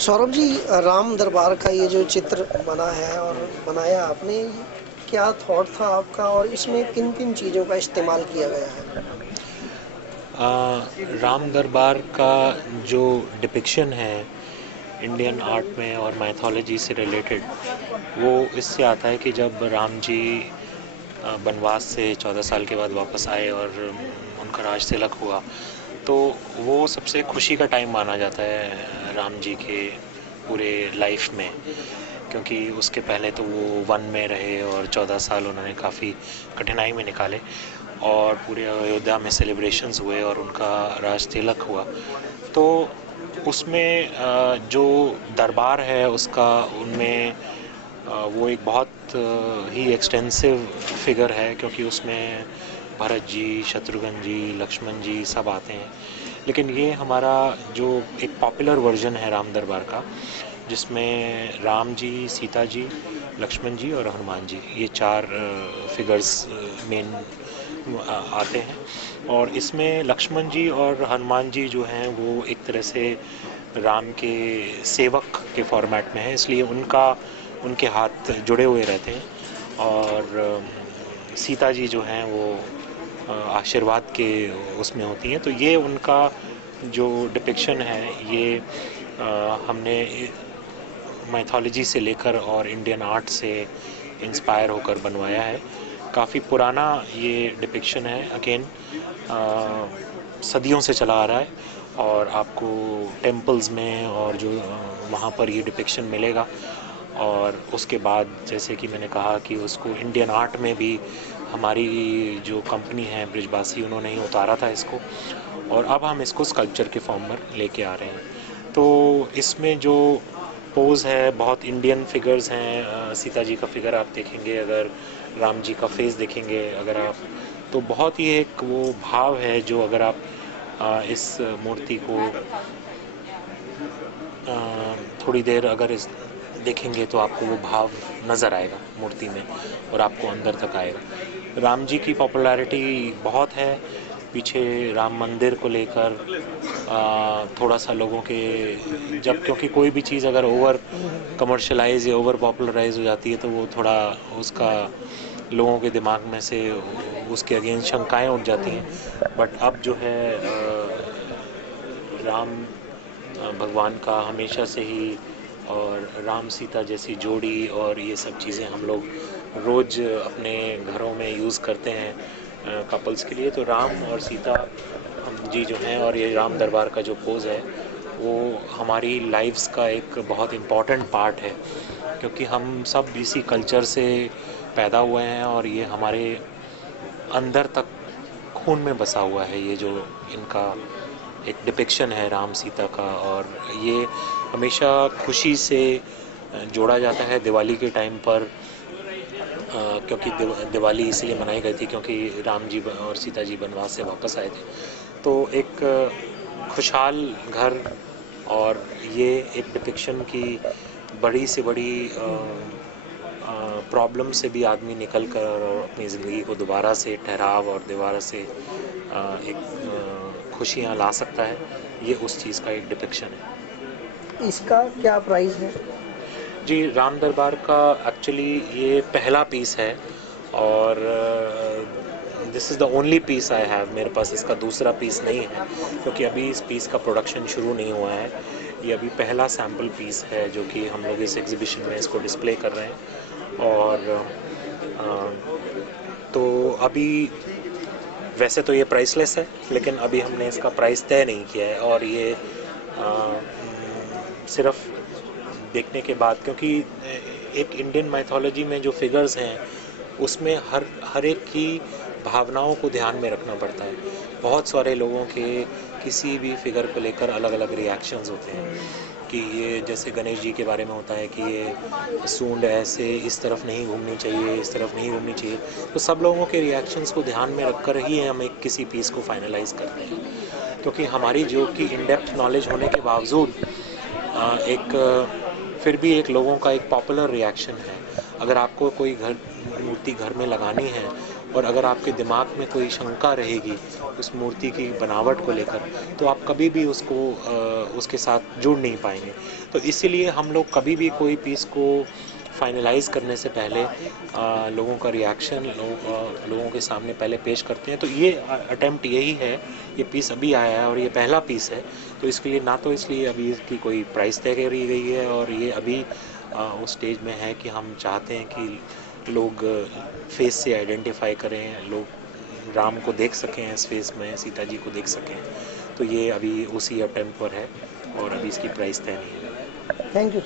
सौरभ जी, राम दरबार का ये जो चित्र बना है और बनाया आपने, क्या थॉट था आपका और इसमें किन किन चीज़ों का इस्तेमाल किया गया है? राम दरबार का जो डिपिक्शन है इंडियन आर्ट में और माइथोलॉजी से रिलेटेड, वो इससे आता है कि जब राम जी वनवास से 14 साल के बाद वापस आए और उनका राज तिलक हुआ, तो वो सबसे खुशी का टाइम माना जाता है राम जी के पूरे लाइफ में। क्योंकि उसके पहले तो वो वन में रहे और 14 साल उन्होंने काफ़ी कठिनाई में निकाले, और पूरे अयोध्या में सेलिब्रेशंस हुए और उनका राज तिलक हुआ। तो उसमें जो दरबार है उसका, उनमें वो एक बहुत ही एक्सटेंसिव फिगर है, क्योंकि उसमें भरत जी, शत्रुघ्न जी, लक्ष्मण जी सब आते हैं। लेकिन ये हमारा जो एक पॉपुलर वर्जन है राम दरबार का, जिसमें राम जी, सीता जी, लक्ष्मण जी और हनुमान जी, ये चार फिगर्स मेन आते हैं। और इसमें लक्ष्मण जी और हनुमान जी जो हैं वो एक तरह से राम के सेवक के फॉर्मेट में है, इसलिए उनके हाथ जुड़े हुए रहते हैं। और सीता जी जो हैं वो आशीर्वाद के उसमें होती हैं। तो ये उनका जो डिपिक्शन है, ये हमने माइथोलॉजी से लेकर और इंडियन आर्ट से इंस्पायर होकर बनवाया है। काफ़ी पुराना ये डिपिक्शन है, अगेन सदियों से चला आ रहा है, और आपको टेम्पल्स में और जो वहाँ पर ये डिपिक्शन मिलेगा। और उसके बाद जैसे कि मैंने कहा कि उसको इंडियन आर्ट में भी हमारी जो कंपनी है ब्रिजबासी, उन्होंने ही उतारा था इसको, और अब हम इसको स्कल्पचर के फॉर्म में लेके आ रहे हैं। तो इसमें जो पोज है, बहुत इंडियन फिगर्स हैं। सीता जी का फिगर आप देखेंगे, अगर राम जी का फेस देखेंगे अगर आप, तो बहुत ही एक वो भाव है जो अगर आप इस मूर्ति को थोड़ी देर अगर इस देखेंगे तो आपको वो भाव नज़र आएगा मूर्ति में, और आपको अंदर तक आएगा। राम जी की पॉपुलैरिटी बहुत है पीछे राम मंदिर को लेकर। थोड़ा सा लोगों के, जब क्योंकि कोई भी चीज़ अगर ओवर कमर्शलाइज या ओवर पॉपुलराइज हो जाती है तो वो थोड़ा उसका लोगों के दिमाग में से उसके अगेंस्ट शंकाएं उठ जाती हैं। बट अब जो है राम भगवान का हमेशा से ही, और राम सीता जैसी जोड़ी और ये सब चीज़ें हम लोग रोज़ अपने घरों में यूज़ करते हैं कपल्स के लिए। तो राम और सीता जी जो हैं, और ये राम दरबार का जो पोज़ है, वो हमारी लाइफ्स का एक बहुत इम्पॉर्टेंट पार्ट है, क्योंकि हम सब इसी कल्चर से पैदा हुए हैं और ये हमारे अंदर तक खून में बसा हुआ है। ये जो इनका एक डिपिक्शन है राम सीता का, और ये हमेशा खुशी से जोड़ा जाता है दिवाली के टाइम पर। क्योंकि दिवाली इसलिए मनाई गई थी क्योंकि राम जी और सीता जी वनवास से वापस आए थे। तो एक खुशहाल घर, और ये एक डिपिक्शन की बड़ी से बड़ी प्रॉब्लम से भी आदमी निकल कर और अपनी ज़िंदगी को दोबारा से ठहराव और दोबारा से एक खुशियाँ ला सकता है। ये उस चीज़ का एक डिपिक्शन है। इसका क्या प्राइस है? जी, राम दरबार का एक्चुअली ये पहला पीस है, और this is the only piece I have. मेरे पास इसका दूसरा पीस नहीं है, क्योंकि अभी इस पीस का प्रोडक्शन शुरू नहीं हुआ है। ये अभी पहला सैम्पल पीस है जो कि हम लोग इस एग्ज़िबिशन में इसको डिस्प्ले कर रहे हैं। और तो अभी वैसे तो ये प्राइसलेस है, लेकिन अभी हमने इसका प्राइस तय नहीं किया है, और ये सिर्फ देखने के बाद, क्योंकि एक इंडियन माइथोलॉजी में जो फिगर्स हैं उसमें हर एक की भावनाओं को ध्यान में रखना पड़ता है। बहुत सारे लोगों के किसी भी फिगर को लेकर अलग अलग रिएक्शंस होते हैं, कि ये जैसे गणेश जी के बारे में होता है कि ये सूंड ऐसे इस तरफ नहीं घूमनी चाहिए, इस तरफ नहीं घूमनी चाहिए। तो सब लोगों के रिएक्शंस को ध्यान में रखकर ही हम एक किसी पीस को फाइनलाइज करते हैं, क्योंकि हमारी जो कि इन डेप्थ नॉलेज होने के बावजूद एक फिर भी एक लोगों का एक पॉपुलर रिएक्शन है। अगर आपको कोई मूर्ति घर में लगानी है और अगर आपके दिमाग में कोई शंका रहेगी उस मूर्ति की बनावट को लेकर, तो आप कभी भी उसके साथ जुड़ नहीं पाएंगे। तो इसीलिए हम लोग कभी भी कोई पीस को फाइनलाइज करने से पहले लोगों का रिएक्शन लोगों के सामने पहले पेश करते हैं। तो ये अटेम्प्ट यही है, ये पीस अभी आया है और ये पहला पीस है, तो इसके लिए ना तो इसलिए अभी इसकी कोई प्राइस तय करी गई है, और ये अभी उस स्टेज में है कि हम चाहते हैं कि लोग फेस से आइडेंटिफाई करें, लोग राम को देख सकें इस फेस में, सीता जी को देख सकें। तो ये अभी उसी अटेम्प्ट पर है और अभी इसकी प्राइस तय नहीं है। Thank you.